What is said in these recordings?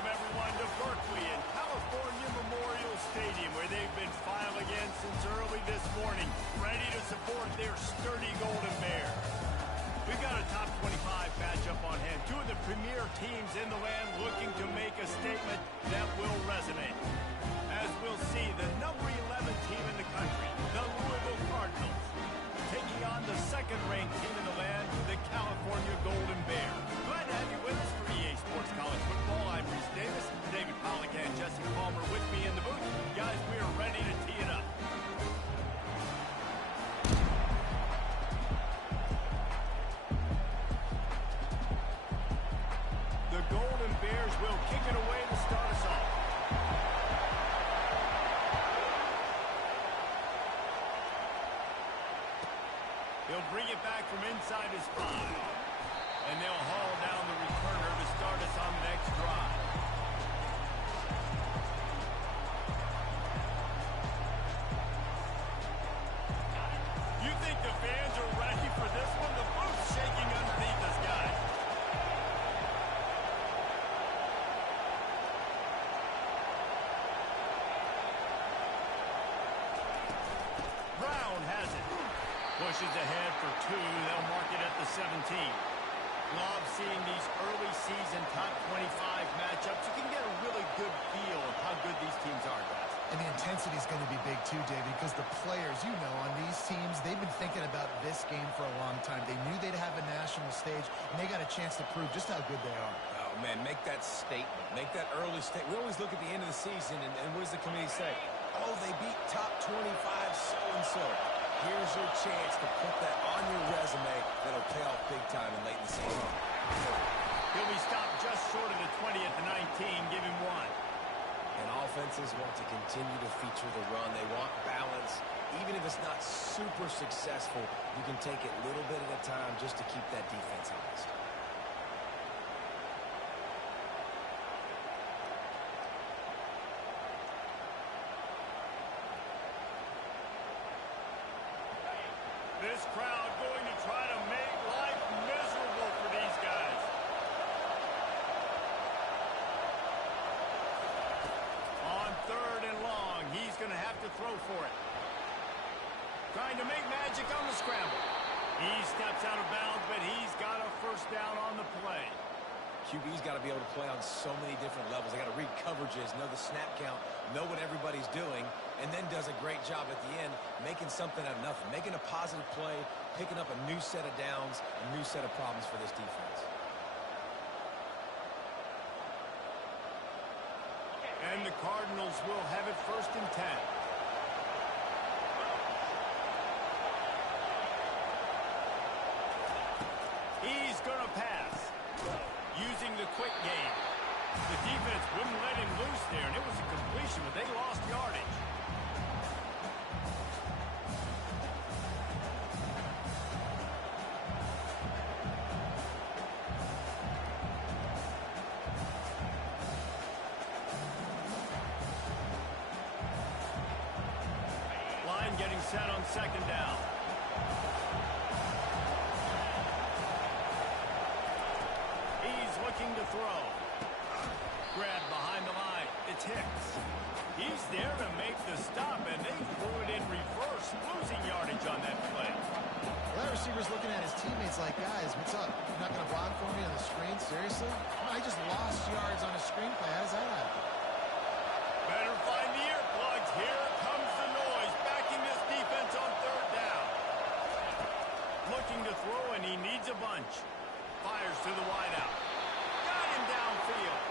welcome everyone to Berkeley and California Memorial Stadium, where they've been filing in since early this morning, ready to support their sturdy Golden Bears. We've got a top 25 matchup on hand. Two of the premier teams in the land looking to make a statement that will resonate. As we'll see, the number 11 team in the country, the Louisville Cardinals, taking on the second-ranked team in the land, the California Golden Bears. Glad to have you with us for EA Sports College Football. I'm Reese Davis, David Pollack and Jesse Palmer with me in the booth. Guys, we are ready to tee it up. The Golden Bears will kick it away to start us off. He'll bring it back from inside his 5. And they'll haul down the returner to start us on the next drive. You think the fans are ready for this one? The booth's shaking underneath us, guys. Brown has it. Pushes ahead for 2. They'll mark it at the 17. Love seeing these early season top 25 matchups. You can get a really good feel of how good these teams are, guys. And the intensity is going to be big too, David, because the players, you know, on these teams, they've been thinking about this game for a long time. They knew they'd have a national stage, and they got a chance to prove just how good they are. Oh, man, make that statement. Make that early statement. We always look at the end of the season, and what does the committee say? Oh, they beat top 25 so-and-so. Here's your chance to put that on your resume that'll pay off big time and late in the season. He'll be stopped just short of the 20 at the 19. Give him 1. And offenses want to continue to feature the run. They want balance. Even if it's not super successful, you can take it little bit at a time just to keep that defense honest. This crowd going to try to make life miserable for these guys. On 3rd and long, he's going to have to throw for it. Trying to make magic on the scramble. He steps out of bounds, but he's got a first down on the play. QB's got to be able to play on so many different levels. They got to read coverages, know the snap count, know what everybody's doing, and then does a great job at the end making something out of nothing, making a positive play, picking up a new set of downs, a new set of problems for this defense. And the Cardinals will have it 1st and 10. He's going to pass. Using the quick game. The defense wouldn't let him loose there, and it was a completion, but they lost yardage. Line getting set on 2nd down. Looking to throw. Grab behind the line. It's Hicks. He's there to make the stop, and they threw it in reverse, losing yardage on that play. Well, that receiver's looking at his teammates like, guys, what's up? You're not going to block for me on the screen? Seriously? Well, I just lost yards on a screen play. How does that happen? Better find the earplugs. Here comes the noise, backing this defense on 3rd down. Looking to throw, and he needs a bunch. Fires to the wideout. Downfield.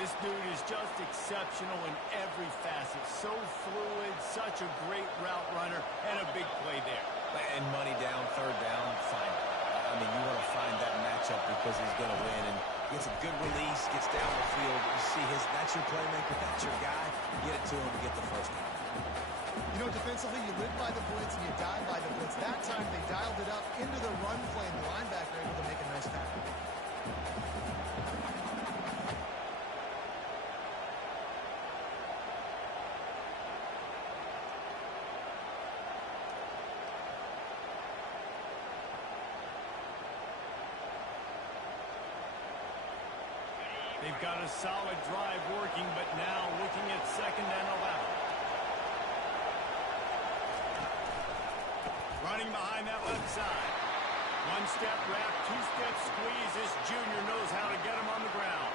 This dude is just exceptional in every facet. So fluid, such a great route runner, and a big play there. And money down, 3rd down, fine. I mean, you want to find that matchup because he's going to win and gets a good release, gets down the field. You see that's your playmaker, that's your guy. Get it to him to get the 1st down. You know, defensively, you live by the blitz and you die by the blitz. That time, they dialed it up into the run play, and the linebacker able to make a nice tackle. They've got a solid drive working, but now looking at 2nd and 11. Running behind that left side. One-step wrap, two-step squeeze. This junior knows how to get him on the ground.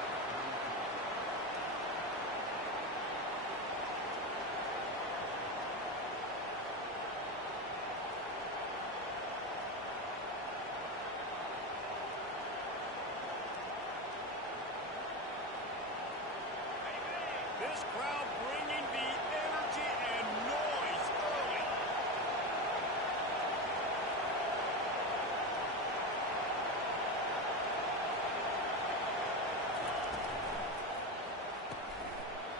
This crowd bringing the energy and noise early.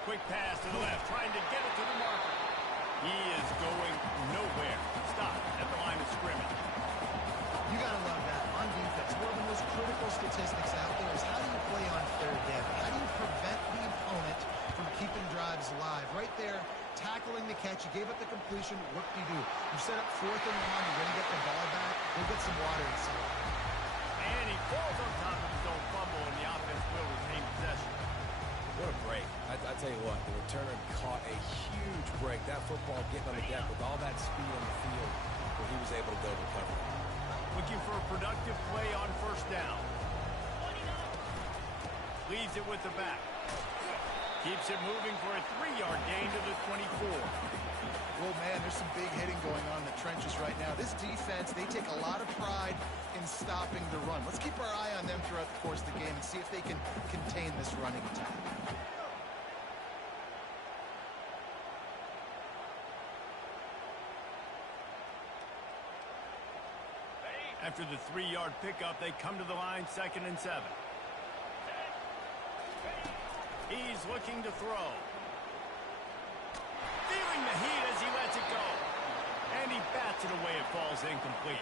Quick pass to the left, trying to get it to the marker. He is going nowhere. Stop at the line of scrimmage. You got to love that on defense. One of the most critical statistics out there is how do you play on 3rd down? How do you prevent the opponent from keeping drives alive? Right there, tackling the catch. You gave up the completion. What do? You set up 4th and 1. You're going to get the ball back. Go get some water inside. And he falls on top of his own fumble, and the offense will retain possession. What a break. I tell you what, the returner caught a huge break. That football getting on the deck with all that speed on the field where he was able to go recover. Looking for a productive play on 1st down. Leaves it with the back. Keeps it moving for a 3-yard gain to the 24. Well, man, there's some big hitting going on in the trenches right now. This defense, they take a lot of pride in stopping the run. Let's keep our eye on them throughout the course of the game and see if they can contain this running attack. After the 3-yard pickup, they come to the line 2nd and 7. He's looking to throw. Feeling the heat as he lets it go. And he bats it away. It falls incomplete.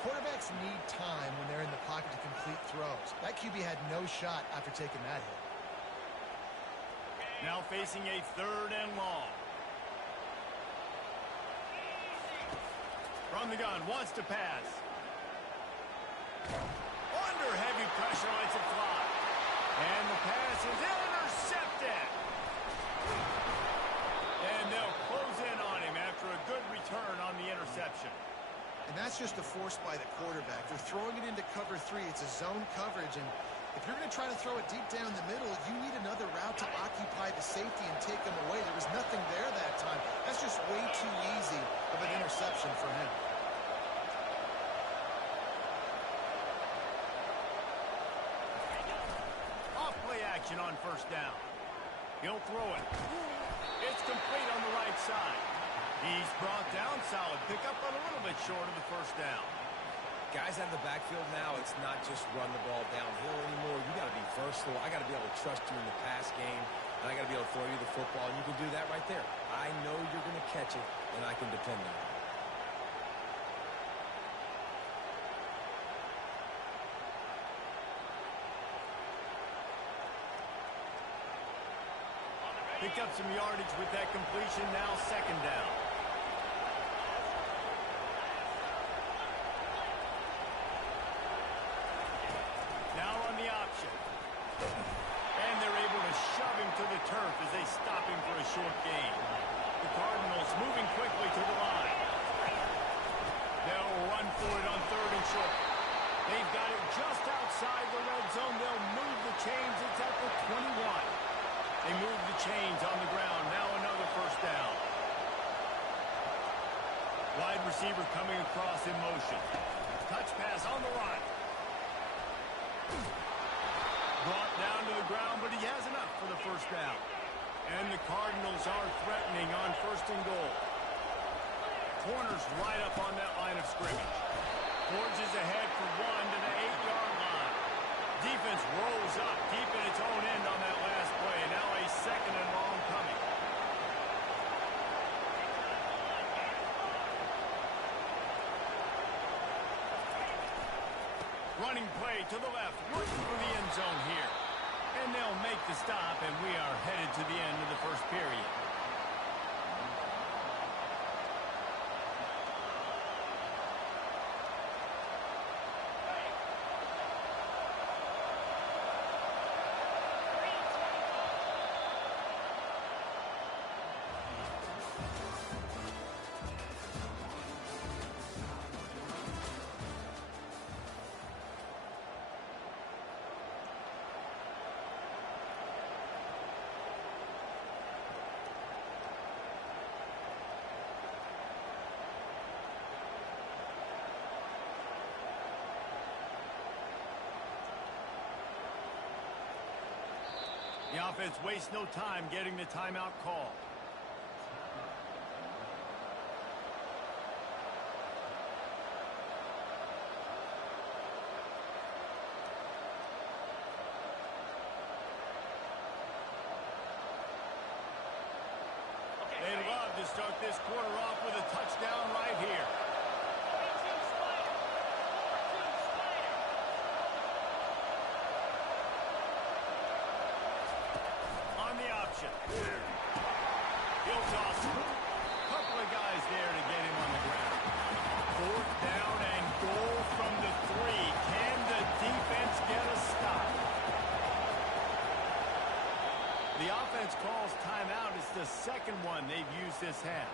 Quarterbacks need time when they're in the pocket to complete throws. That QB had no shot after taking that hit. Now facing a 3rd and long. From the gun, wants to pass. Under heavy pressure, lets it fly. And the pass is intercepted. And they'll close in on him after a good return on the interception. And that's just a force by the quarterback. They're throwing it into cover 3. It's a zone coverage, and if you're going to try to throw it deep down the middle, you need another route to occupy the safety and take him away. There was nothing there that time. That's just way too easy of an interception for him. Off-play action on 1st down. He'll throw it. It's complete on the right side. He's brought down. Solid pickup, but a little bit short of the 1st down. Guys out of the backfield now, it's not just run the ball downhill anymore. You got to be versatile. I got to be able to trust you in the pass game, and I got to be able to throw you the football, and you can do that right there. I know you're going to catch it, and I can depend on it. Picked up some yardage with that completion. Now 2nd down. Now on the option. And they're able to shove him to the turf as they stop him for a short gain. The Cardinals moving quickly to the line. They'll run for it on 3rd and short. They've got it just outside the red zone. They'll move the chains. It's at the 21. They move the chains on the ground. Now another 1st down. Wide receiver coming across in motion. Touch pass on the run. Brought down to the ground, but he has enough for the 1st down. And the Cardinals are threatening on 1st and goal. Corners right up on that line of scrimmage. Forges ahead for 1 to the 8-yard line. Defense rolls up, keeping its own end on that last play. Now a 2nd and long coming. Running play to the left, looking for the end zone here. And they'll make the stop, and we are headed to the end of the 1st period. offense wastes no time getting the timeout call. They'd love to start this quarter off with a touchdown right here. On the option. He'll toss it. Couple of guys there to get him on the ground. Fourth down and goal from the 3. Can the defense get a stop? The offense calls timeout. It's the second one they've used this half.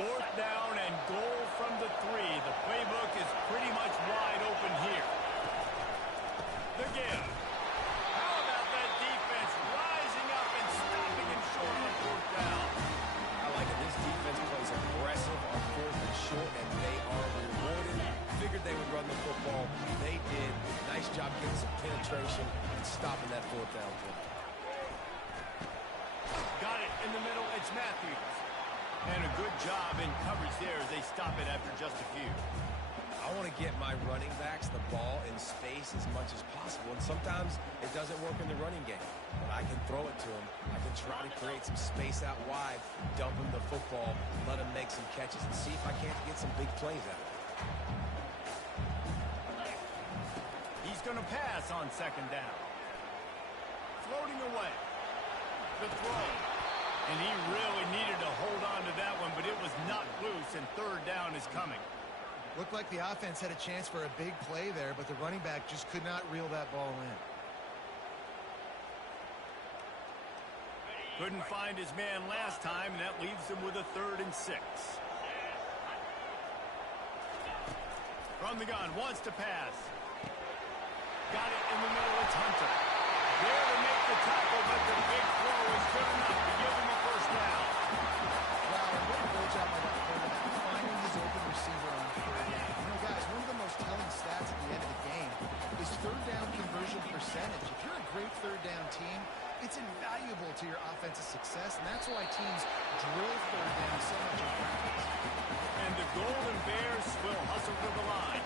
Fourth down and goal from the 3. The playbook is pretty much wide open here. The give. How about that defense rising up and stopping him short on fourth down? I like it. This defense plays aggressive on fourth and short, and they are rewarded. Figured they would run the football. They did. Nice job getting some penetration and stopping that fourth down play. Got it in the middle. It's Matthews. And a good job in coverage there as they stop it after just a few. I want to get my running backs the ball in space as much as possible, and sometimes it doesn't work in the running game. But I can throw it to them. I can try to create some space out wide, dump him the football, let him make some catches, and see if I can't get some big plays out of it. He's going to pass on second down. Floating away. The throw. And he really needed to hold on to that one, but it was not loose, and third down is coming. Looked like the offense had a chance for a big play there, but the running back just could not reel that ball in. Couldn't find his man last time, and that leaves him with a 3rd and 6. From the gun, wants to pass. Got it in the middle, it's Hunter. There to make the tackle, but the big throw is good enough to give him a first down. Wow, what a great job by that quarterback, finding his open receiver on third down. You know, guys, one of the most telling stats at the end of the game is third down conversion percentage. If you're a great third down team, it's invaluable to your offensive success, and that's why teams drill third down so much in practice. And the Golden Bears will hustle to the line.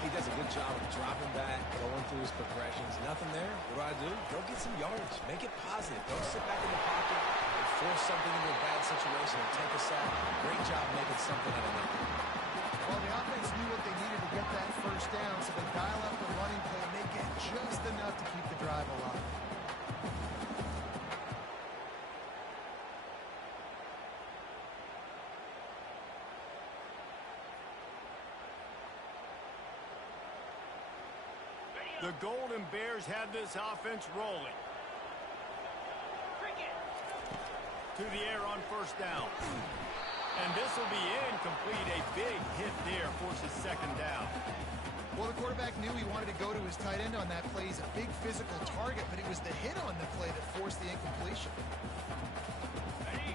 He does a good job of dropping back, going through his progressions. Nothing there. What do? Go get some yardage. Make it positive. Don't sit back in the pocket and force something into a bad situation and take a sack. Great job making something out of nothing. Well, the offense knew what they needed to get that first down, so they dial up the running play and they get just enough to keep the drive alive. The Golden Bears have this offense rolling. To the air on first down. And this will be incomplete. A big hit there forces second down. Well, the quarterback knew he wanted to go to his tight end on that play. He's a big physical target, but it was the hit on the play that forced the incompletion.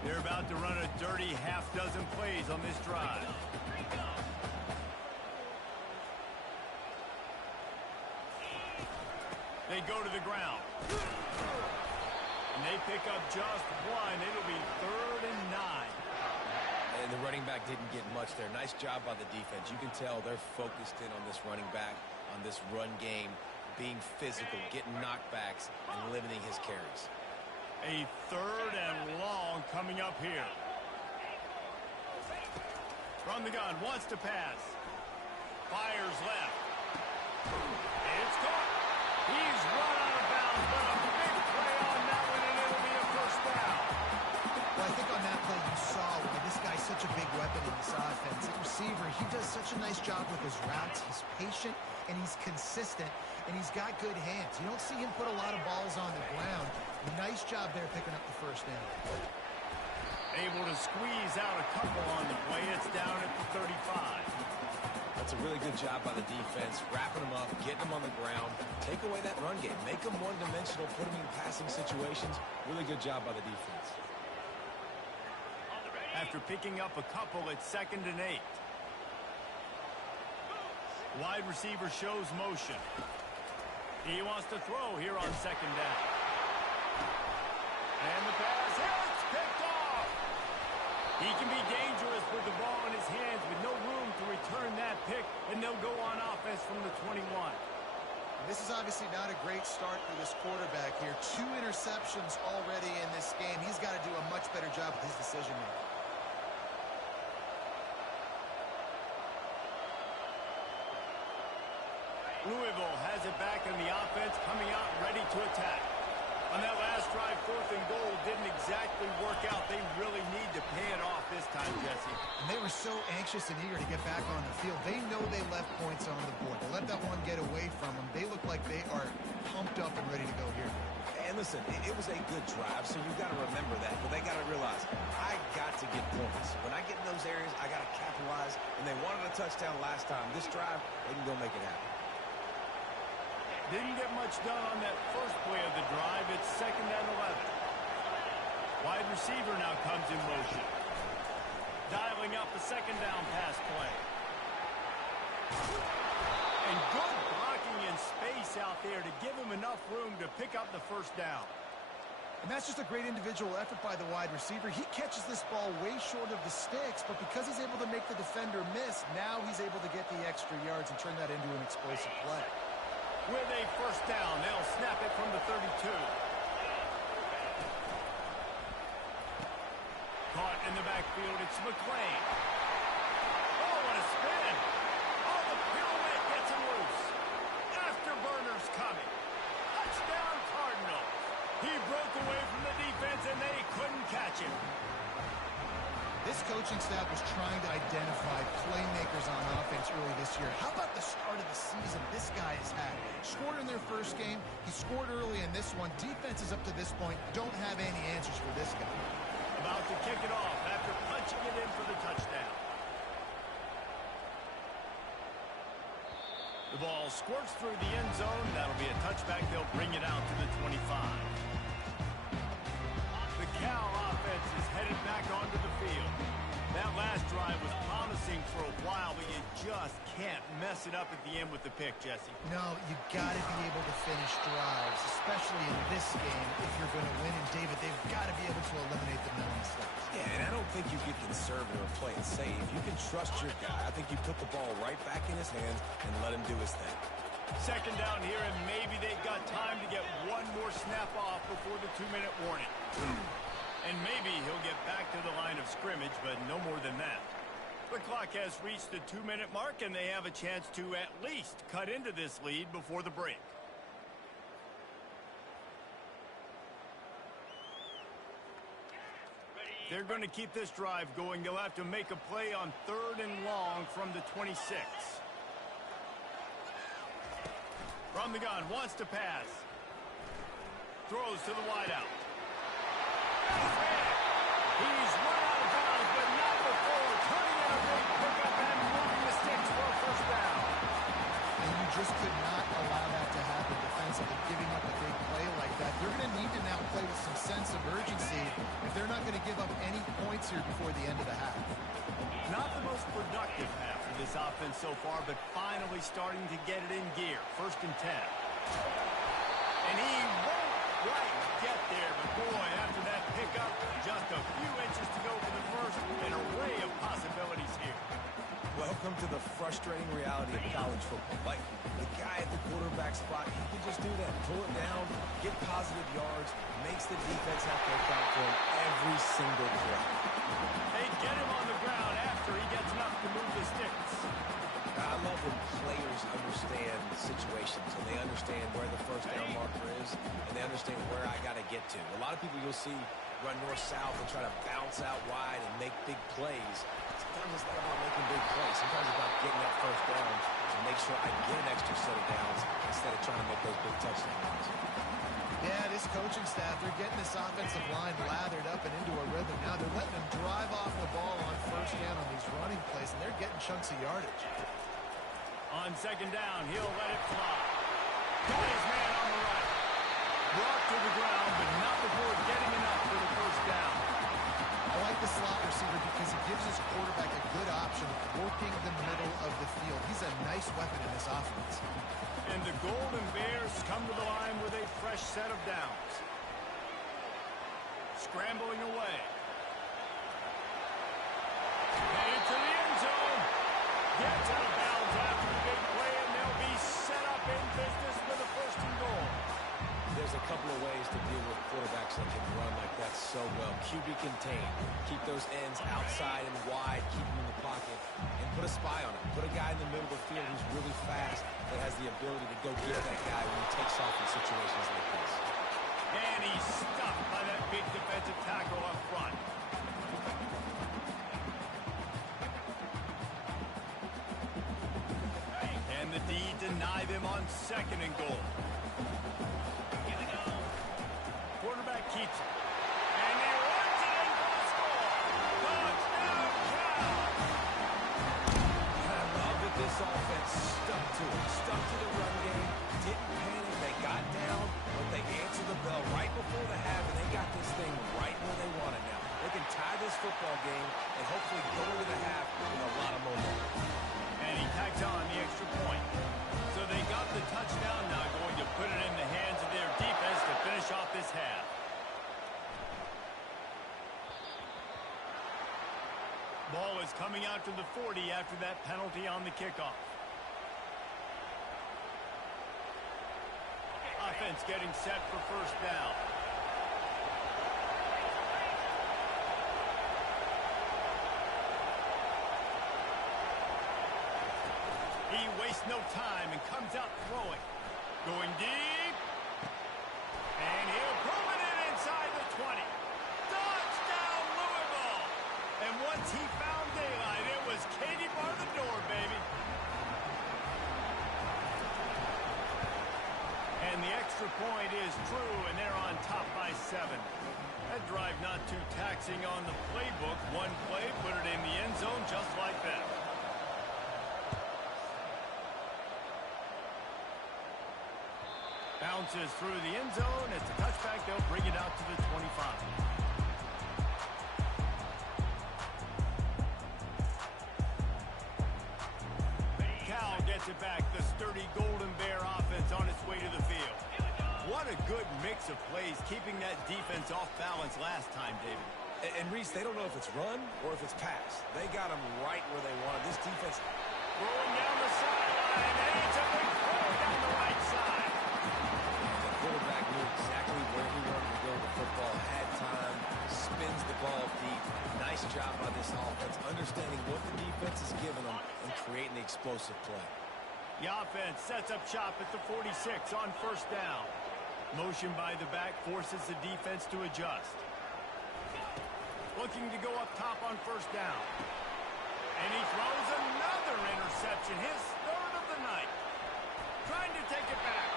They're about to run a dirty half-dozen plays on this drive. They go to the ground. And they pick up just one. It'll be 3rd and 9. And the running back didn't get much there. Nice job by the defense. You can tell they're focused in on this running back, on this run game, being physical, getting knockbacks, and limiting his carries. A 3rd and long coming up here. From the gun, wants to pass. Fires left. It's caught. He's run out of bounds, but a big play on that one, and it'll be a first down. Well, I think on that play you saw why this guy's such a big weapon in this offense. At receiver, he does such a nice job with his routes. He's patient, and he's consistent, and he's got good hands. You don't see him put a lot of balls on the ground. Nice job there picking up the first down. Able to squeeze out a couple on the play. It's down at the 35. That's a really good job by the defense, wrapping them up, getting them on the ground. Take away that run game. Make them one-dimensional, put them in passing situations. Really good job by the defense. after picking up a couple at 2nd and 8. Wide receiver shows motion. He wants to throw here on 2nd down. And the pass hits, picked off. He can be dangerous with the ball in his hands with no room to return that pick, and they'll go on offense from the 21. This is obviously not a great start for this quarterback here. 2 interceptions already in this game. He's got to do a much better job with his decision making. Louisville has it back in the offense, coming out ready to attack. On that last drive, 4th and goal didn't exactly work out. They really need to pay it off this time, Jesse. And they were so anxious and eager to get back on the field. They know they left points on the board. To let that one get away from them, they look like they are pumped up and ready to go here. And listen, it was a good drive, so you got to remember that. But they got to realize, I got to get points. When I get in those areas, I got to capitalize. And they wanted a touchdown last time. This drive, they can go make it happen. Didn't get much done on that first play of the drive. It's 2nd and 11. Wide receiver now comes in motion. Dialing up a 2nd down pass play. And good blocking in space out there to give him enough room to pick up the 1st down. And that's just a great individual effort by the wide receiver. He catches this ball way short of the sticks, but because he's able to make the defender miss, now he's able to get the extra yards and turn that into an explosive play. With a 1st down, they'll snap it from the 32. Caught in the backfield, it's McClain. Oh, what a spin! Oh, the pirouette gets him loose. Afterburners coming. Touchdown, Cardinals. He broke away from the defense, and they couldn't catch him. This coaching staff was trying to identify playmakers on offense early this year. How about the start of the season this guy has had? Scored in their first game. He scored early in this one. Defenses up to this point don't have any answers for this guy. About to kick it off after punching it in for the touchdown. The ball squirts through the end zone. That'll be a touchback. They'll bring it out to the 25. The Cal offense is headed back onto the field. That last drive was promising for a while, but you just can't mess it up at the end with the pick, Jesse. No, you got to be able to finish drives, especially in this game if you're going to win. And, David, they've got to be able to eliminate the mental mistakes. Yeah, and I don't think you get conservative or play it safe. You can trust your guy. I think you put the ball right back in his hands and let him do his thing. 2nd down here, and maybe they've got time to get one more snap off before the 2-minute warning. And maybe he'll get back to the line of scrimmage, but no more than that. The clock has reached the 2-minute mark, and they have a chance to at least cut into this lead before the break. They're going to keep this drive going. They'll have to make a play on 3rd and long from the 26. From the gun, wants to pass. Throws to the wideout. He's run out of bounds, but not before turning in a big pickup and moving the sticks for a 1st down. And you just could not allow that to happen defensively, giving up a big play like that. They're going to need to now play with some sense of urgency if they're not going to give up any points here before the end of the half. Not the most productive half of this offense so far, but finally starting to get it in gear. 1st and 10. And he won't quite get there, but boy, after that pickup, just a few inches to go for the 1st. An array of possibilities here. Welcome to the frustrating reality of college football. Like, the guy at the quarterback spot, he can just do that. Pull it down, get positive yards, makes the defense have to account for him every single play. They get him on the ground after he gets enough to move the sticks. I love when players understand situations and they understand where the 1st down marker is and they understand where I got to get to. A lot of people you'll see run north-south and try to bounce out wide and make big plays. Sometimes it's not about making big plays. Sometimes it's about getting that 1st down to make sure I get an extra set of downs instead of trying to make those big touchdowns. Yeah, this coaching staff, they're getting this offensive line lathered up and into a rhythm. Now they're letting them drive off the ball on 1st down on these running plays, and they're getting chunks of yardage. On 2nd down, he'll let it fly. Got his man on the right. Brought to the ground, but not before getting enough for the 1st down. I like the slot receiver because he gives his quarterback a good option working the middle of the field. He's a nice weapon in this offense. And the Golden Bears come to the line with a fresh set of downs. Scrambling away. Headed to the end zone. Gets out of bounds after the big play, and they'll be set up in business with a first and goal. There's a couple of ways to deal with quarterbacks that can run like that so well. QB contain. Keep those ends outside and wide. Keep them in the pocket. And put a spy on him. Put a guy in the middle of the field who's really fast that has the ability to go get that guy when he takes off in situations like this. And he's stuffed by that big defensive tackle up front. And the D deny them on second and goal. Quarterback keeps it. And he runs it in for the score. Touchdown, Cal! I love that this offense stuck to it. Stuck to the run game. Didn't panic. They got down, but they answered the bell right before the half, and they got this thing right where they want it now. They can tie this football game and hopefully go into the half with a lot of momentum. And he tacks on the extra point. So they got the touchdown, now going to put it in the hands of their defense to finish off this half. Ball is coming out to the 40 after that penalty on the kickoff. Offense getting set for first down. He wastes no time and comes out throwing. Going deep. And he'll pull it in inside the 20. Touchdown, Louisville! And once he found daylight, it was Katie bar the door, baby. And the extra point is true, and they're on top by 7. That drive not too taxing on the playbook. One play, put it in the end zone just like that. Bounces through the end zone. It's a touchback. They'll bring it out to the 25. Cal gets it back. The sturdy Golden Bear offense on its way to the field. What a good mix of plays, keeping that defense off balance last time, David. And Reese, they don't know if it's run or if it's pass. They got them right where they wanted. This defense rolling down the sideline, and it's a big throw down the right side. The quarterback knew exactly where he wanted to go with the football, had time, spins the ball deep. Nice job by this offense, understanding what the defense is giving them and creating the explosive play. The offense sets up shop at the 46 on first down. Motion by the back forces the defense to adjust. Looking to go up top on first down. And he throws another interception, his third of the night. Trying to take it back.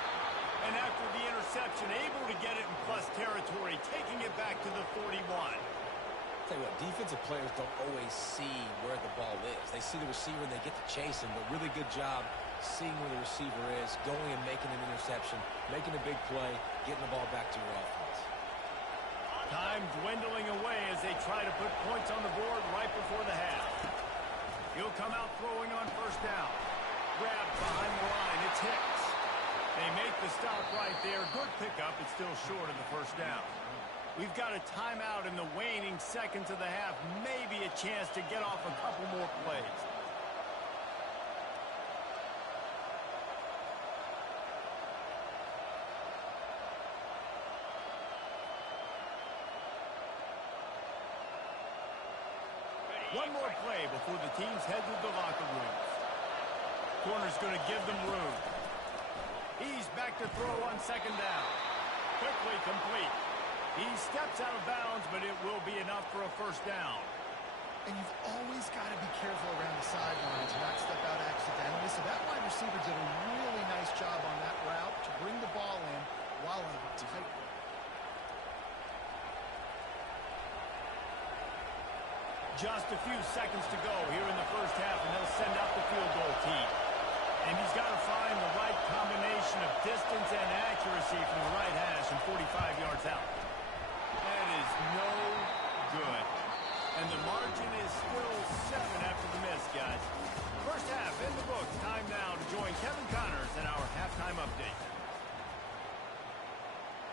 And after the interception, able to get it in plus territory, taking it back to the 41. Tell you what, defensive players don't always see where the ball is. They see the receiver and they get to chase him, but really good job seeing where the receiver is, going and making an interception, making a big play, getting the ball back to your offense. Time dwindling away as they try to put points on the board right before the half. He'll come out throwing on first down. Grabbed behind the line. It's Hicks. They make the stop right there. Good pickup. It's still short of the first down. We've got a timeout in the waning seconds of the half. Maybe a chance to get off a couple more plays. One more play before the teams head to the locker rooms. Corner's going to give them room. He's back to throw on second down. Quickly complete. He steps out of bounds, but it will be enough for a first down. And you've always got to be careful around the sidelines, not step out accidentally. So that wide receiver did a really nice job on that route to bring the ball in while on a tight. Just a few seconds to go here in the first half, and they'll send out the field goal team. And he's got to find the right combination of distance and accuracy from the right hash and 45 yards out. That is no good.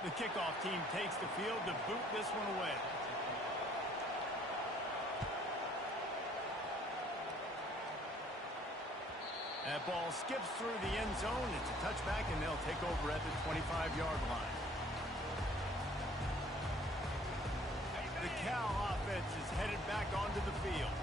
The kickoff team takes the field to boot this one away. That ball skips through the end zone. It's a touchback, and they'll take over at the 25-yard line. The Cal offense is headed back onto the field.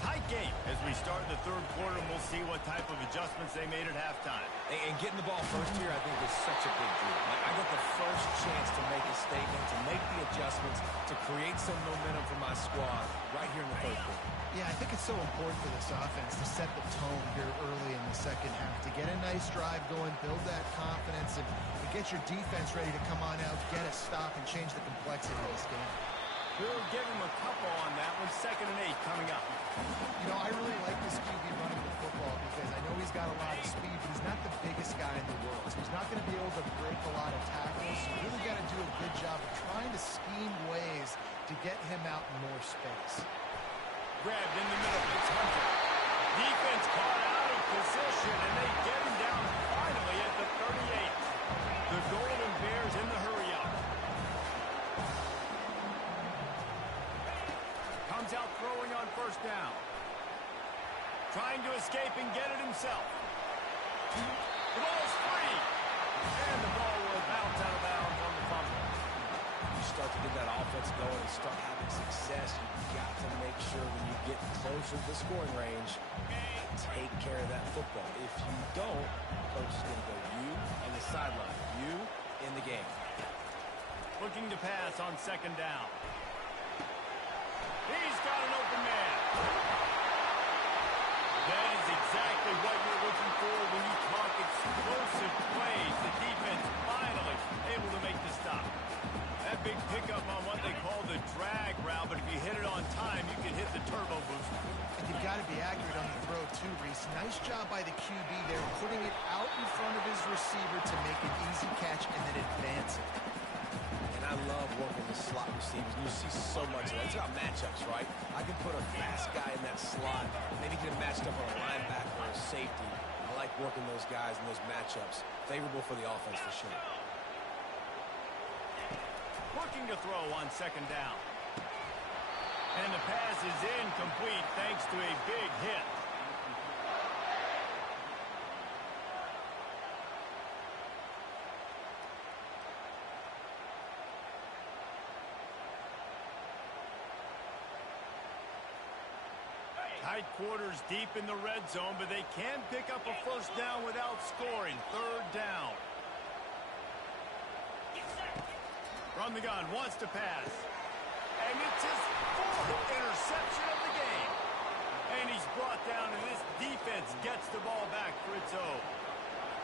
Tight game as we start the third quarter, and we'll see what type of adjustments they made at halftime. And getting the ball first here, I think, is such a big deal. I get the first chance to make a statement, to make the adjustments, to create some momentum for my squad right here in the third quarter. Yeah, I think it's so important for this offense to set the tone here early in the second half, to get a nice drive going, build that confidence, and get your defense ready to come on out, get a stop, and change the complexity of this game. We'll give him a couple on that one. 2nd and 8 coming up. You know, I really like this QB running the football because I know he's got a lot of speed, but he's not the biggest guy in the world. So he's not going to be able to break a lot of tackles. So you really got to do a good job of trying to scheme ways to get him out in more space. Grabbed in the middle. It's Hunter. Defense caught out of position, and they get him down finally at the 38. The Golden Bears in the hurry-up. Comes out throwing on 1st down. Trying to escape and get it himself. The ball's free. And the ball will bounce out of bounds on the fumble. You start to get that offense going and start having success, you've got to make sure when you get closer to the scoring range, take care of that football. If you don't, coach is going to go you on the sideline, you in the game. Looking to pass on 2nd down. He's got an open man. That is exactly what you're looking for when you talk explosive plays. The defense finally able to make the stop. That big pickup on what they call the drag route, but if you hit it on time, you can hit the turbo booster. And you've got to be accurate on the throw, too, Reese. Nice job by the QB there, putting it out in front of his receiver to make an easy catch and then advance it. And I love working the slot receivers. You see so much of that. It's about matchups, right? I can put a fast guy in that slot, maybe get him matched up on a linebacker or a safety. I like working those guys in those matchups. Favorable for the offense for sure. Looking to throw on 2nd down. And the pass is incomplete thanks to a big hit. Tight quarters deep in the red zone, but they can pick up a 1st down without scoring. 3rd down. From the gun, wants to pass. And it's his 4th interception of the game. And he's brought down, and this defense gets the ball back for its own.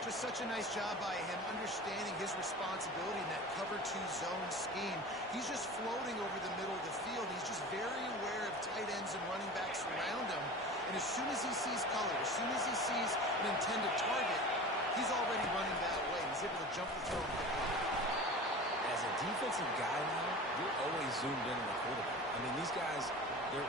Just such a nice job by him, understanding his responsibility in that cover 2 zone scheme. He's just floating over the middle of the field. He's just very aware of tight ends and running backs around him. And as soon as he sees color, as soon as he sees an intended target, he's already running that way. He's able to jump the throw and pick it up. As a defensive guy now, you're always zoomed in on the quarterback. I mean, these guys,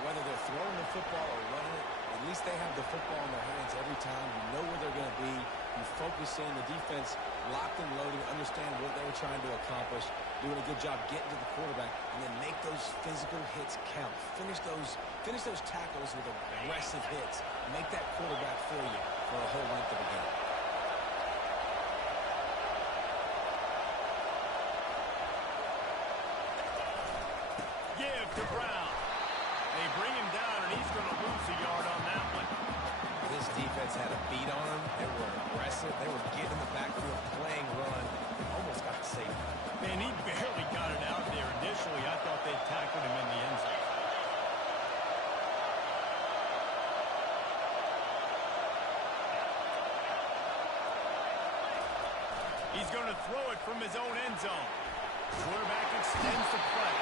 whether they're throwing the football or running it, at least they have the football in their hands every time. You know where they're going to be. You focus in. The defense locked and loaded, understand what they were trying to accomplish, doing a good job getting to the quarterback, and then make those physical hits count. Finish those tackles with aggressive hits. Make that quarterback for you for a whole length of a game. Give to Brown. They bring him down, and he's going to lose a yard on that one. This defense had a beat on him. They were aggressive. They were getting in the backfield, playing run. Almost got the safety. Man, he barely got it out there initially. I thought they tackled him in the end zone. He's going to throw it from his own end zone. Quarterback extends the play.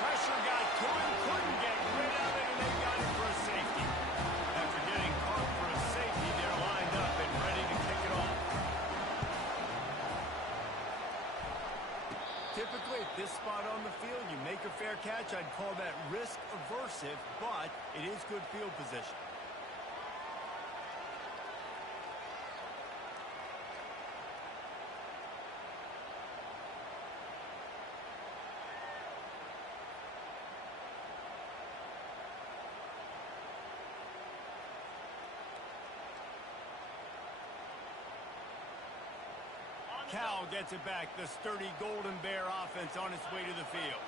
Pressure got to him, couldn't get rid of it, and they got him for a safety. After getting caught for a safety, they're lined up and ready to kick it off. Typically, at this spot on the field, you make a fair catch. I'd call that risk-aversive, but it is good field position. Cal gets it back. The sturdy Golden Bear offense on its way to the field.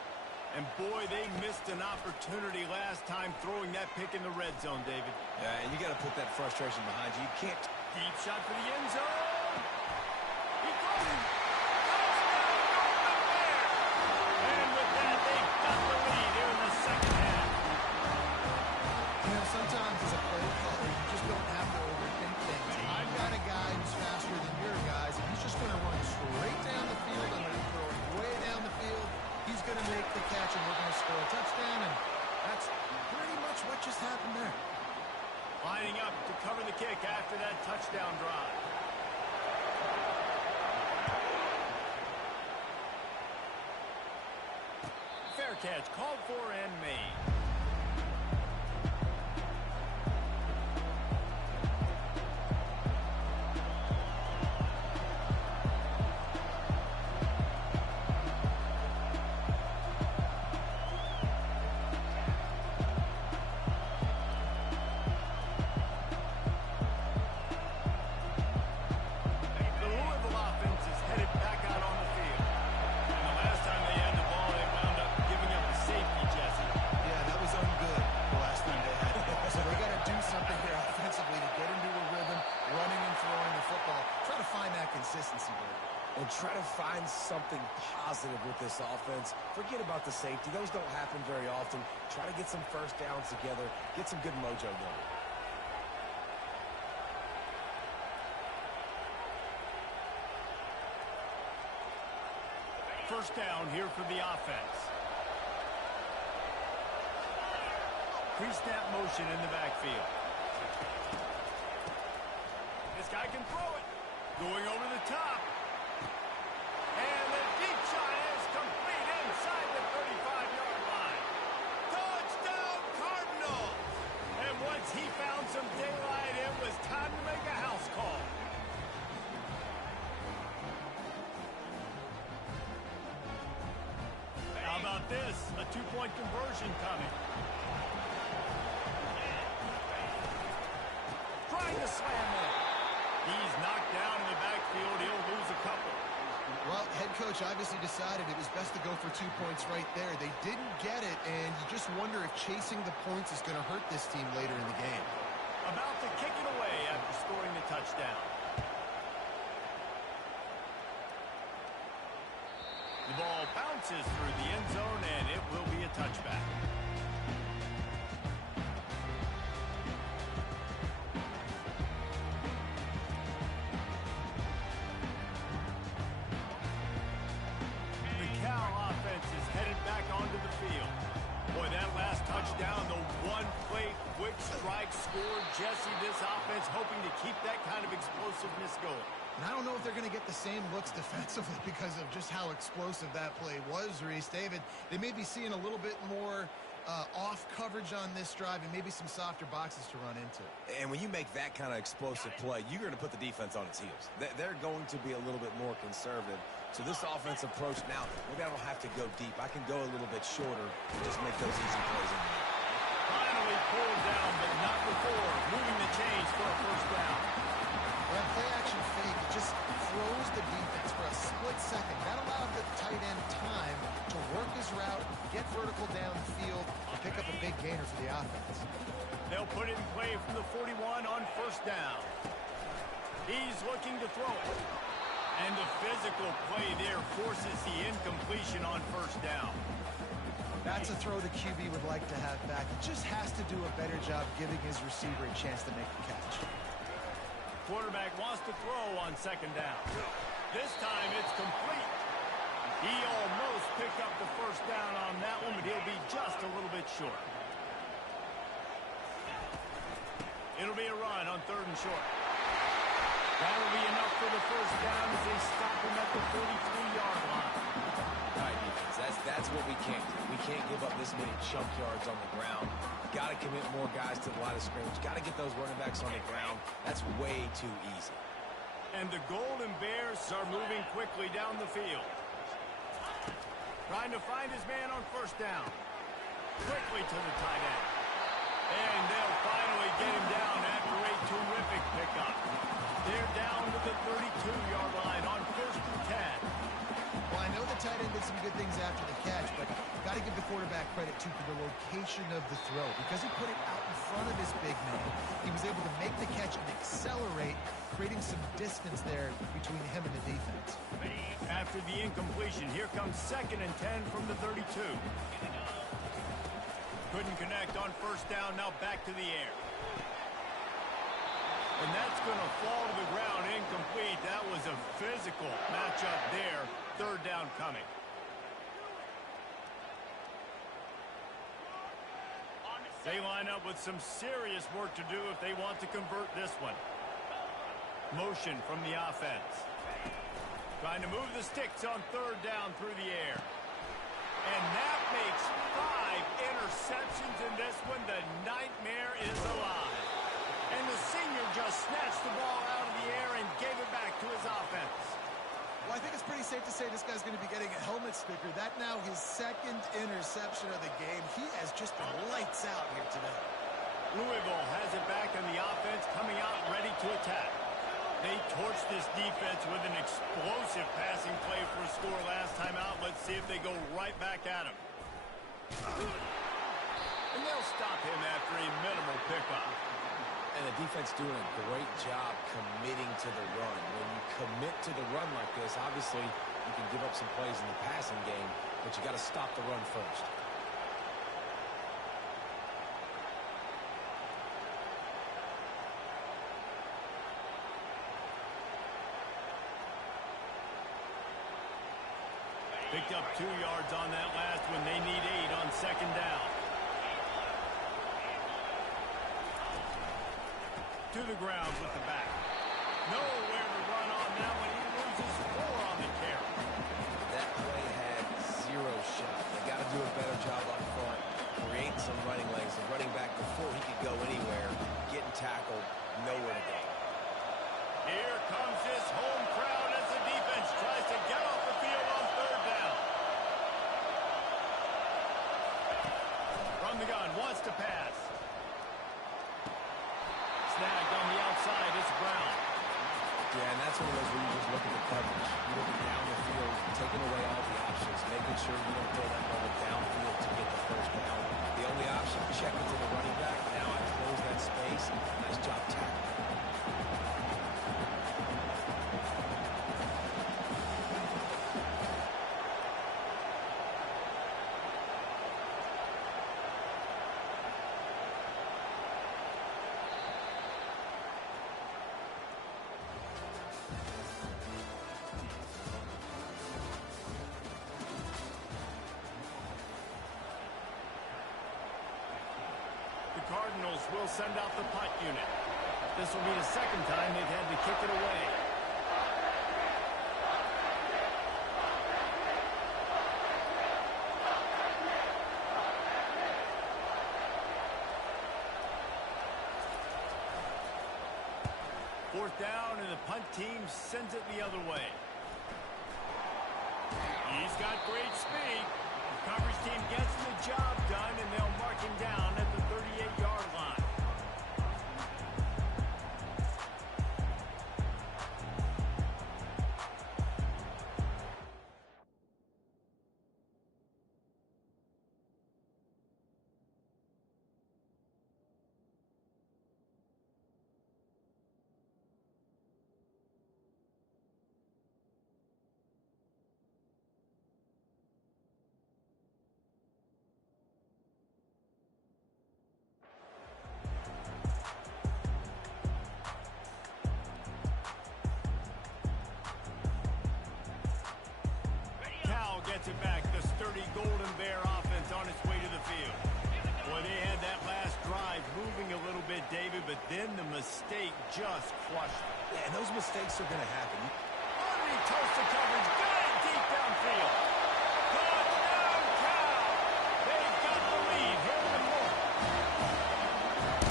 And boy, they missed an opportunity last time throwing that pick in the red zone, David. Yeah, and you got to put that frustration behind you. You can't. Deep shot for the end zone. He throws it. Touchdown, Golden Bear. And with that, they've got the lead here in the second half. You know, sometimes as a play caller, you just don't have to overthink things. I've got a guy who's faster than your guys, and he's just going to run straight down the field. I'm going to throw it way down the field. He's going to make the catch, and we're going to score a touchdown, and that's pretty much what just happened there. Lining up to cover the kick after that touchdown drive. Fair catch, called for and made. And try to find something positive with this offense. Forget about the safety. Those don't happen very often. Try to get some first downs together. Get some good mojo going. First down here for the offense. Pre-snap motion in the backfield. This guy can throw it. Going over the top. And the deep shot is complete inside the 35-yard line. Touchdown, Cardinals! And once he found some daylight, it was time to make a house call. How about this? A two-point conversion coming. Trying to slam it. He's knocked down in the backfield. He'll lose a couple. Well, head coach obviously decided it was best to go for 2 points right there. They didn't get it, and you just wonder if chasing the points is going to hurt this team later in the game. About to kick it away after scoring the touchdown. The ball bounces through the end zone, and it will be a touchback. Jesse, this offense hoping to keep that kind of explosiveness going. And I don't know if they're going to get the same looks defensively because of just how explosive that play was, Reese. David, they may be seeing a little bit more off coverage on this drive and maybe some softer boxes to run into. And when you make that kind of explosive play, you're going to put the defense on its heels. They're going to be a little bit more conservative. So this offense approach now, maybe I don't have to go deep. I can go a little bit shorter and just make those easy plays in there. Finally pulled down, but not before. Moving the chains for a first down. That play-action fake, it just throws the defense for a split second. That allowed the tight end time to work his route, get vertical down the field, and pick up a big gainer for the offense. They'll put it in play from the 41 on first down. He's looking to throw it. And the physical play there forces the incompletion on first down. That's a throw the QB would like to have back. He just has to do a better job giving his receiver a chance to make the catch. Quarterback wants to throw on second down. This time it's complete. He almost picked up the first down on that one, but he'll be just a little bit short. It'll be a run on third and short. That'll be enough for the first down as they stop him at the 43-yard line. All right, defense, that's what we can't do. We can't give up this many chunk yards on the ground. Got to commit more guys to the line of scrimmage. Got to get those running backs on the ground. That's way too easy. And the Golden Bears are moving quickly down the field. Trying to find his man on first down. Quickly to the tight end. And they'll finally get him down after a terrific pickup. They're down to the 32-yard line on first and tight end did some good things after the catch, but got to give the quarterback credit, too, for the location of the throw. Because he put it out in front of his big man, he was able to make the catch and accelerate, creating some distance there between him and the defense. After the incompletion, here comes 2nd and 10 from the 32. Couldn't connect on first down, now back to the air. And that's going to fall to the ground, incomplete. That was a physical matchup there. 3rd down coming. They line up with some serious work to do if they want to convert this one. Motion from the offense. Trying to move the sticks on 3rd down through the air. And that makes 5 interceptions in this one. The nightmare is alive. And the senior just snatched the ball out of the air and gave it back to his offense. Well, I think it's pretty safe to say this guy's going to be getting a helmet sticker. That now his 2nd interception of the game. He has just been lights out here today. Louisville has it back on the offense, coming out ready to attack. They torched this defense with an explosive passing play for a score last time out. Let's see if they go right back at him. And they'll stop him after a minimal pickup. And the defense doing a great job committing to the run. When you commit to the run like this, obviously you can give up some plays in the passing game, but you got to stop the run first. Picked up 2 yards on that last one. They need 8 on 2nd down. To the ground with the back. Nowhere to run on that one. He loses 4 on the carry. That play had 0 shot. They got to do a better job up front, create some running lanes. The running back, before he could go anywhere, getting tackled, nowhere to go. Here comes his home crowd as the defense tries to get off the field on 3rd down. From the gun, wants to pass. Snagged on the outside, it's Brown. Yeah, and that's one of those where you just look at the coverage. You look at down the field, taking away all the options, making sure you don't throw that ball downfield to get the first down. The only option, check it to the running back. Now I close that space. Nice job tackling. Cardinals will send out the punt unit. This will be the 2nd time they've had to kick it away. Fourth down, and the punt team sends it the other way. He's got great speed. The coverage team gets the job done, and they'll mark him down at the 38-yard line. Gets it back. The sturdy Golden Bear offense on its way to the field. Boy, they had that last drive moving a little bit, David, but then the mistake just crushed them. Yeah, and those mistakes are going to happen. Army toast the coverage. Got it deep downfield. Touchdown, Cal. They've got the lead here in the north.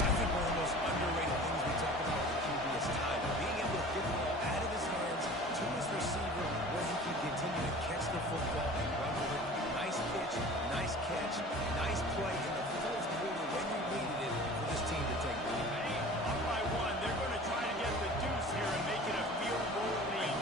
I think one of the most underrated things we talk about with the QB is time. Being able to get the ball out of his hands to his receiver where he can continue to catch the football and run with it. Nice pitch, nice catch, nice play in the 4th quarter when you needed it for this team to take the lead. Up by 1. They're going to try to get the deuce here and make it a field goal lead.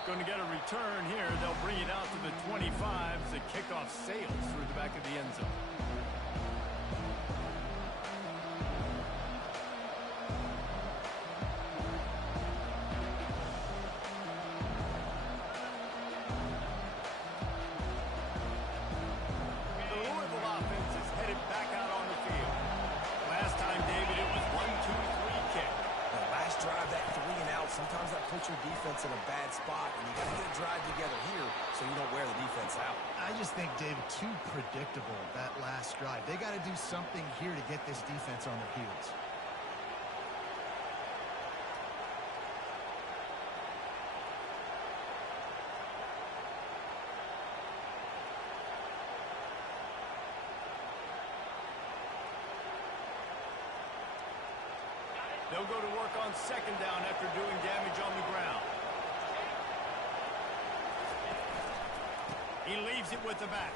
not going to get a return here. They'll bring it out to the 25 as the kickoff sails through the back of the end zone. The Louisville offense is headed back out on the field. Last time, David, it was 1-2-3 kick. Last drive, that 3 and out, sometimes that puts your defense in a bad spot, and you got to get a drive together here so you don't wear the defense out. I just think, David, too predictable, that last drive. They got to do something here to get this defense on their heels. They'll go to work on second down after doing damage on the ground. He leaves it with the back.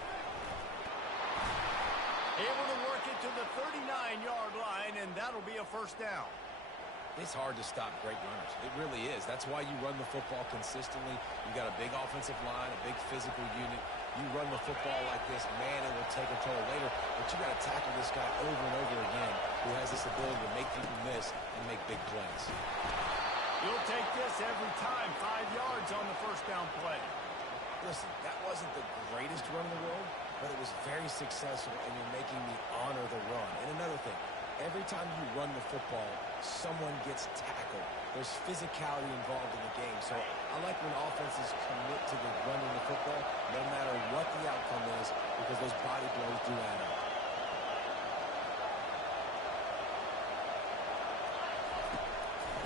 Able to work it to the 39-yard line, and that'll be a first down. It's hard to stop great runners. It really is. That's why you run the football consistently. You got a big offensive line, a big physical unit. You run the football like this, man, it will take a toll later. But you got to tackle this guy over and over again who has this ability to make people miss and make big plays. You'll take this every time. 5 yards on the first down play. Listen, that wasn't the greatest run in the world, but it was very successful, and you're making me honor the run. And another thing, every time you run the football, someone gets tackled. There's physicality involved in the game. So I like when offenses commit to the running the football, no matter what the outcome is, because those body blows do add up.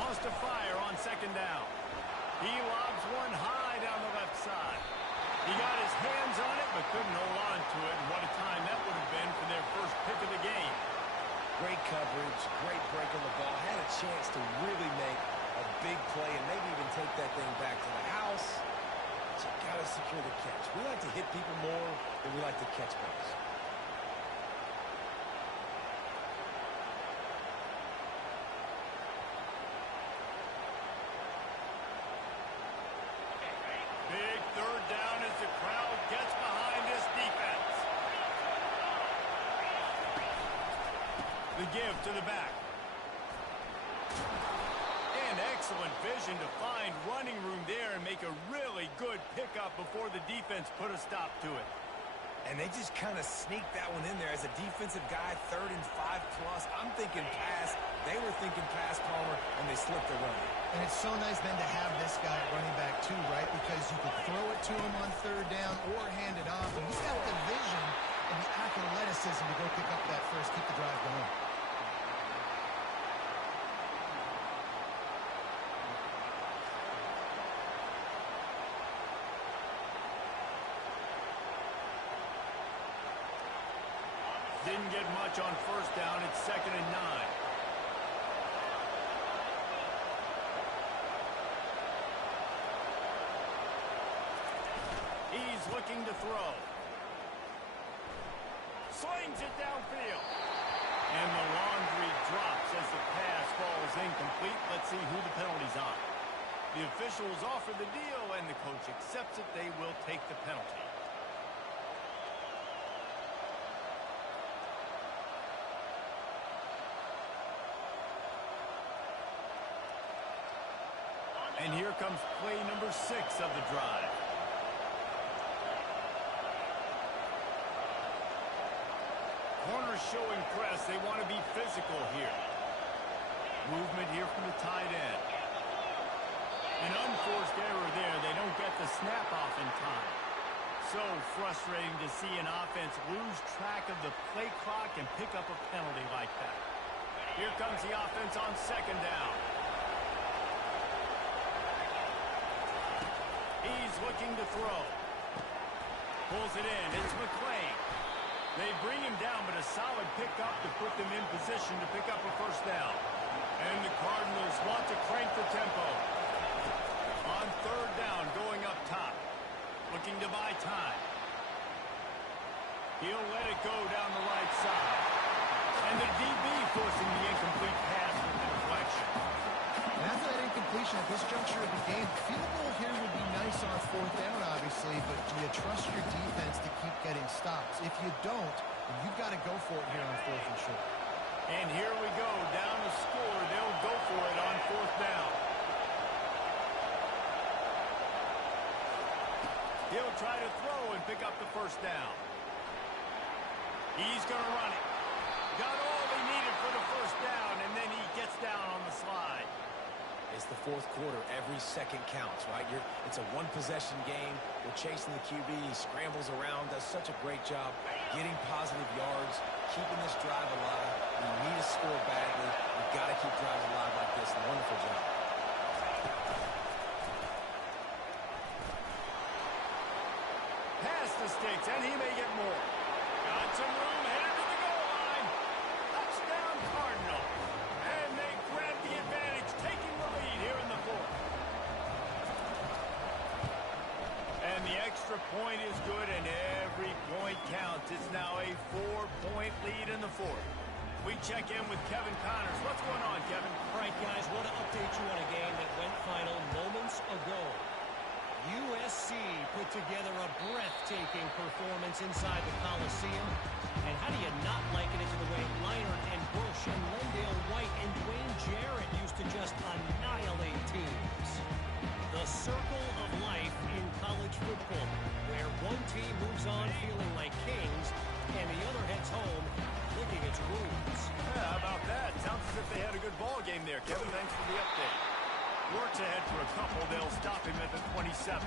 Wants to fire on second down. He lobs one high down the left side. He got his hands on it, but couldn't hold on to it. And what a time that would have been for their first pick of the game. Great coverage, great break on the ball. Had a chance to really make a big play and maybe even take that thing back to the house. But you got to secure the catch. We like to hit people more than we like to catch balls. Big third down as the crowd gets behind this defense. The give to the back. And excellent vision to find running room there and make a really good pickup before the defense put a stop to it. And they just kind of sneaked that one in there as a defensive guy, 3rd and 5+. I'm thinking pass. They were thinking pass, Palmer, and they slipped the run. And it's so nice then to have this guy at running back too, right? Because you could throw it to him on 3rd down or hand it off. And he's got the vision and the athleticism to go pick up that first, keep the drive going. Didn't get much on first down. It's 2nd and 9. He's looking to throw. Slings it downfield. And the laundry drops as the pass falls incomplete. Let's see who the penalty's on. The officials offer the deal, and the coach accepts it. They will take the penalty. And here comes play number 6 of the drive. Corners showing press. They want to be physical here. Movement here from the tight end. An unforced error there. They don't get the snap off in time. So frustrating to see an offense lose track of the play clock and pick up a penalty like that. Here comes the offense on second down. He's looking to throw. Pulls it in. It's McClain. They bring him down, but a solid pickup to put them in position to pick up a first down. And the Cardinals want to crank the tempo. On third down, going up top. Looking to buy time. He'll let it go down the right side. And the DB forcing the incomplete pass with the deflection. And after that incompletion, I This juncture of the game, field goal here would be nice on 4th down, obviously, but do you trust your defense to keep getting stops? If you don't, you've got to go for it here on 4th and short. And here we go, down to score. They'll go for it on 4th down. He'll try to throw and pick up the 1st down. He's going to run it. Got all he needed for the 1st down, and then he gets down on the slide. It's the 4th quarter. Every second counts, right? It's a one-possession game. We're chasing the QB. He scrambles around, does such a great job getting positive yards, keeping this drive alive. We need to score badly. We've got to keep drives alive like this. Wonderful job. Pass the sticks, and he may get more. Got some room, headed to the goal line. Touchdown, Cardinal. And they grab the advantage, taking the lead here in the 4th. And the extra point is good, and every point counts. It's now a 4-point lead in the 4th. We check in with Kevin Connors. What's going on, Kevin? All right, guys, want to update you on a game that went final moments ago. USC put together a breathtaking performance inside the Coliseum. And how do you not liken it to the way Leinart and Bush and Lendale White and Dwayne Jarrett used to just annihilate teams? The circle of life in college football, where one team moves on feeling like kings and the other heads home licking its wounds. Yeah, how about that? Sounds as if they had a good ball game there, Kevin. Thanks for the update. Works ahead for a couple. They'll stop him at the 27.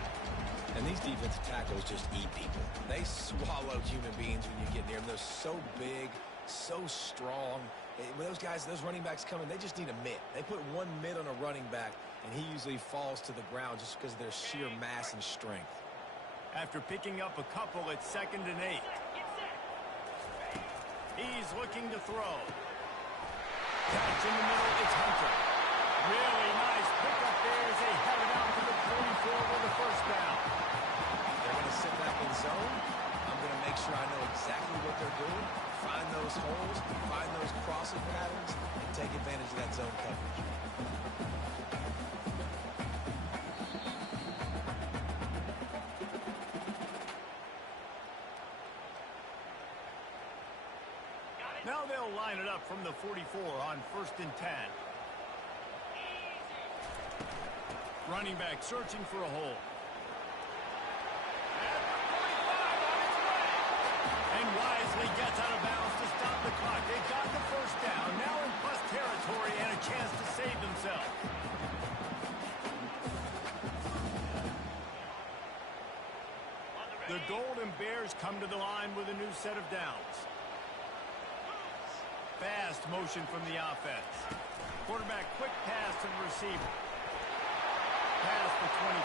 And these defensive tackles just eat people. They swallow human beings when you get near them. They're so big, so strong. When those guys, those running backs come in, they just need a mitt. They put one mitt on a running back, and he usually falls to the ground just because of their sheer mass and strength. After picking up a couple, it's 2nd and 8. He's looking to throw. Catch in the middle, it's Hunter. Really nice pickup there as they head it out to the 44 with the 1st down. They're going to sit back in zone. I'm going to make sure I know exactly what they're doing, find those holes, find those crossing patterns, and take advantage of that zone coverage. Now they'll line it up from the 44 on 1st and 10. Running back searching for a hole. At the 45 on his way. And wisely gets out of bounds to stop the clock. They got the 1st down. Now in plus territory and a chance to save themselves. The Golden Bears come to the line with a new set of downs. Fast motion from the offense. Quarterback quick pass to the receiver. Pass for 25.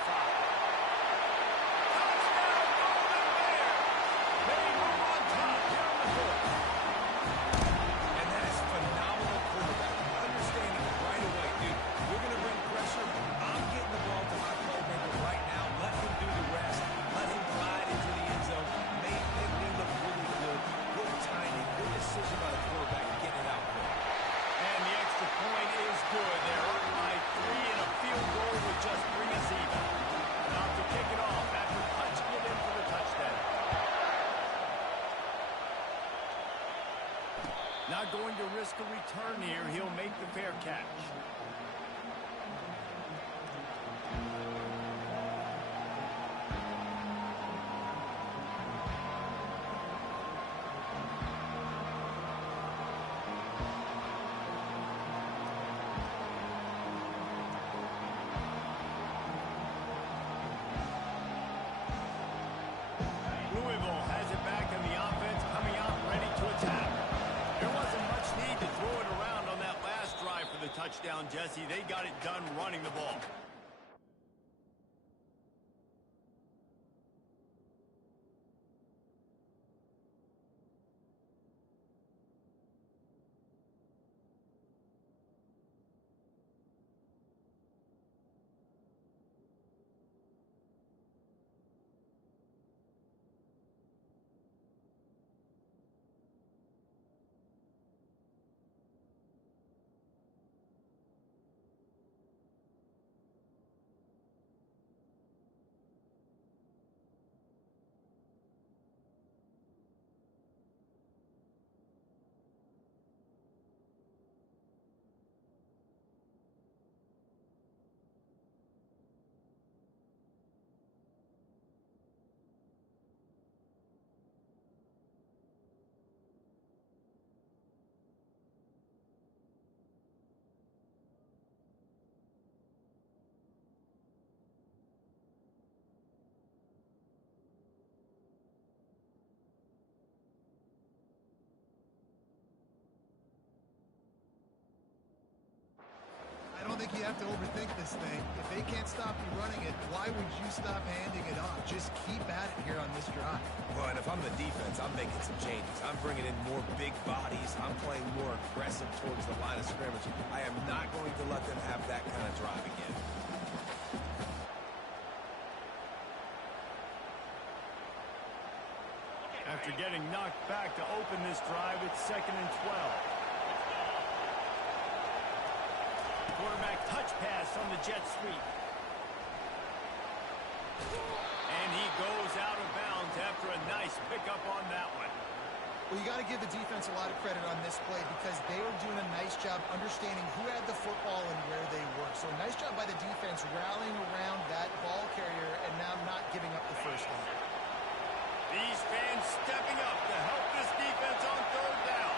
Touchdown, Golden Bears! They move on top here in the 4th. And that is phenomenal quarterback. Understanding it right away, dude. You're going to bring pressure. I'm getting the ball to my playmaker right now. Let him do the rest. Let him glide into the end zone. Make me look really good. Good timing. Good decision by the quarterback getting it out quick. And the extra point is good. They're up by 3, and a field goal would just bring us even. Now to kick it off after punching it in for the touchdown. Not going to risk a return here. He'll make the fair catch. Louisville has it back in the offense, coming out ready to attack. There wasn't much need to throw it around on that last drive for the touchdown, Jesse. They got it done running the ball. think you have to overthink this thing. If they can't stop you running it, why would you stop handing it off? Just keep at it here on this drive. Well, and if I'm the defense, I'm making some changes. I'm bringing in more big bodies. I'm playing more aggressive towards the line of scrimmage. I am not going to let them have that kind of drive again. After getting knocked back to open this drive, it's 2nd and 12. Quarterback touch pass on the jet sweep. And he goes out of bounds after a nice pickup on that one. Well, you got to give the defense a lot of credit on this play because they were doing a nice job understanding who had the football and where they were. So a nice job by the defense rallying around that ball carrier and now not giving up the first one. These fans stepping up to help this defense on 3rd down.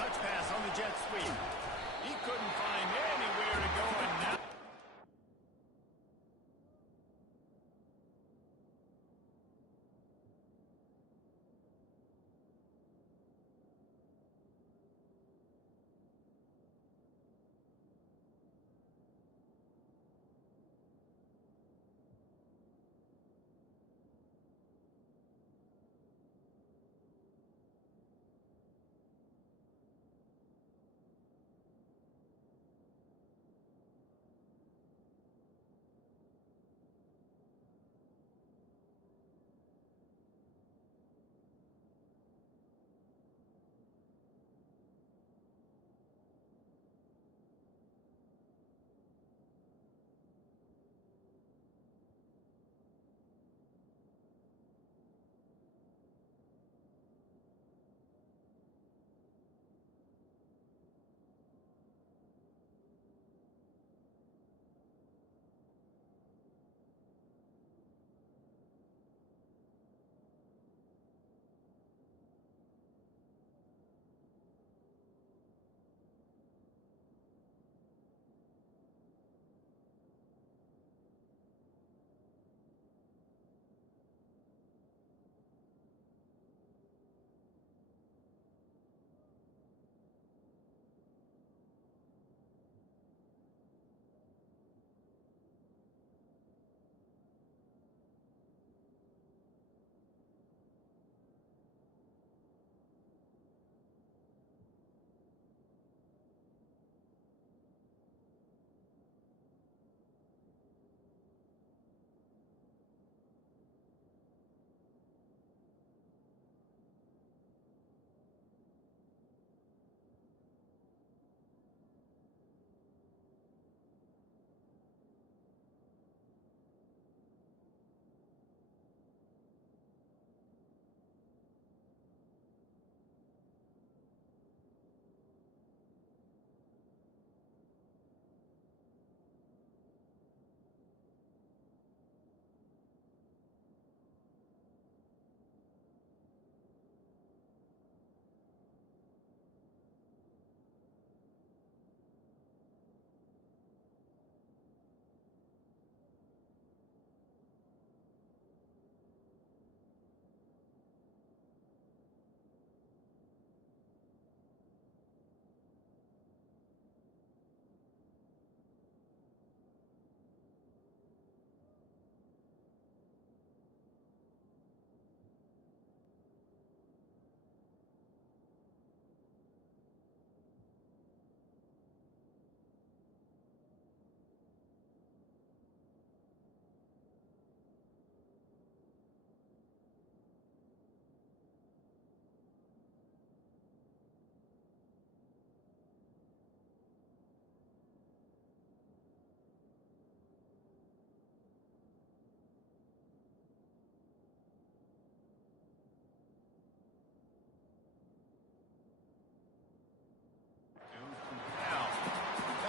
Touch pass on the jet sweep. He couldn't find anywhere to go, and now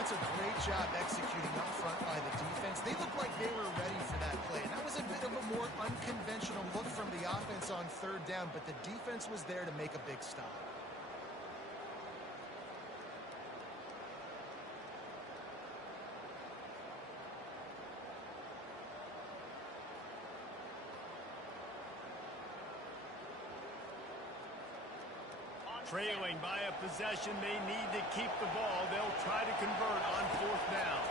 That's a great job executing up front by the defense. They looked like they were ready for that play. And that was a bit of a more unconventional look from the offense on 3rd down, but the defense was there to make a big stop. Trailing by a possession, they need to keep the ball. They'll try to convert on 4th down.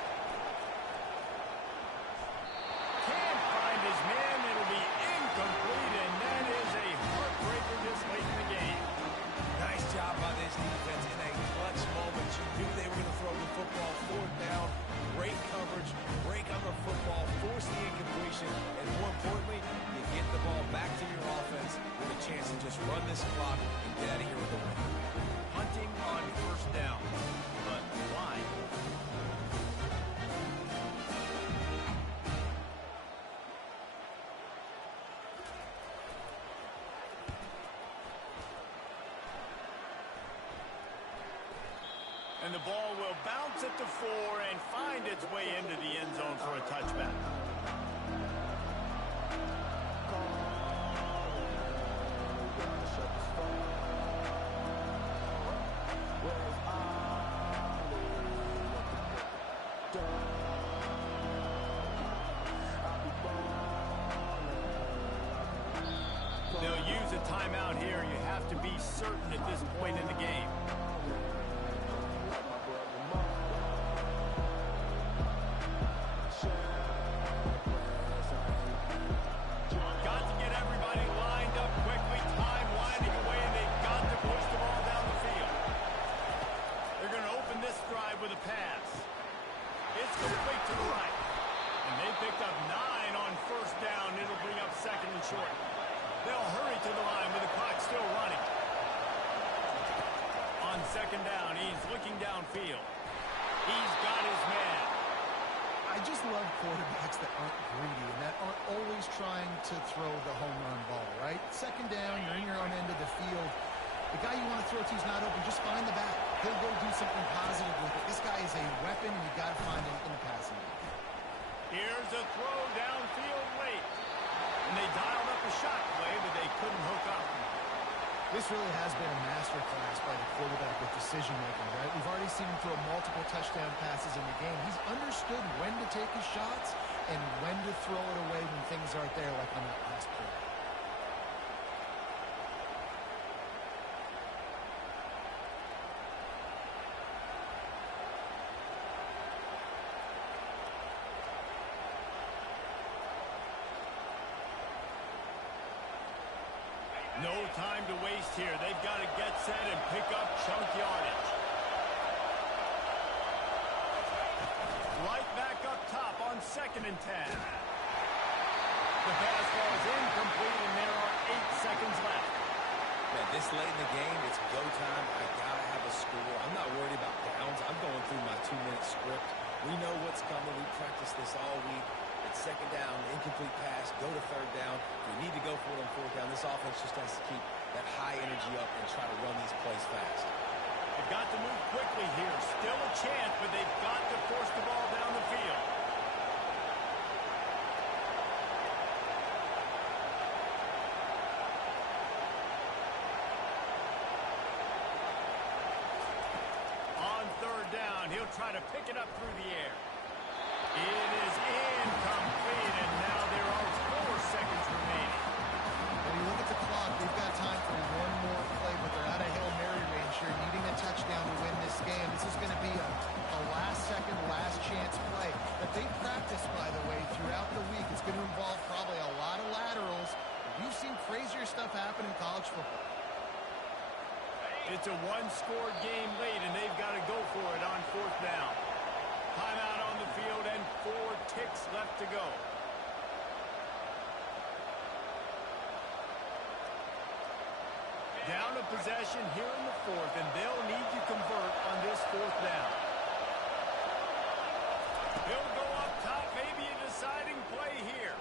Can't find his man. It'll be incomplete, and that is a heartbreaker this late in the game. Nice job by this defense in a clutch moment. You knew they were going to throw the football 4th down. Great coverage, break on the football, force the incompletion, and more importantly, you get the ball back to your offense with a chance to just run this clock and get out of here with a win. Hunting on 1st down, but why? And the ball will bounce at the 4 and find its way into the end zone for a touchback. They'll use a timeout here. You have to be certain at this point in the game. With a pass. It's complete to the right. And they picked up 9 on 1st down. It'll bring up 2nd and short. They'll hurry to the line with the clock still running. On 2nd down, he's looking downfield. He's got his man. I just love quarterbacks that aren't greedy and that aren't always trying to throw the home run ball, right? 2nd down, you're in your own end of the field. The guy you want to throw to is not open. Just find the back. He'll go do something positive with it. This guy is a weapon, and you got to find him in the passing game. Here's a throw downfield late. And they dialed up a shot play, but they couldn't hook up. This really has been a masterclass by the quarterback with decision-making, right? We've already seen him throw multiple touchdown passes in the game. He's understood when to take his shots and when to throw it away when things aren't there, like on that last play. No time to waste here. They've got to get set and pick up chunk yardage. Right back up top on 2nd and 10. The pass falls incomplete, and there are 8 seconds left. Man, this late in the game, it's go time. I got to have a score. I'm not worried about downs. I'm going through my 2-minute script. We know what's coming. We practiced this all week. It's 2nd down, incomplete pass, go to 3rd down. If we need to go for it on 4th down, this offense just has to keep that high energy up and try to run these plays fast. They've got to move quickly here. Still a chance, but they've got to force the ball down the field. On 3rd down, he'll try to pick it up through the air. It is incomplete, and now there are 4 seconds remaining. When you look at the clock, we've got time for one more play, but they're out of Hail Mary range here, needing a touchdown to win this game. This is going to be a last-second, last-chance play that they practice, by the way, throughout the week. It's going to involve probably a lot of laterals. We've seen crazier stuff happen in college football. It's a 1-score game late, and they've got to go for it on 4th down. Timeout on the field and 4 ticks left to go. Down a possession here in the 4th, and they'll need to convert on this 4th down. He'll go up top, maybe a deciding play here.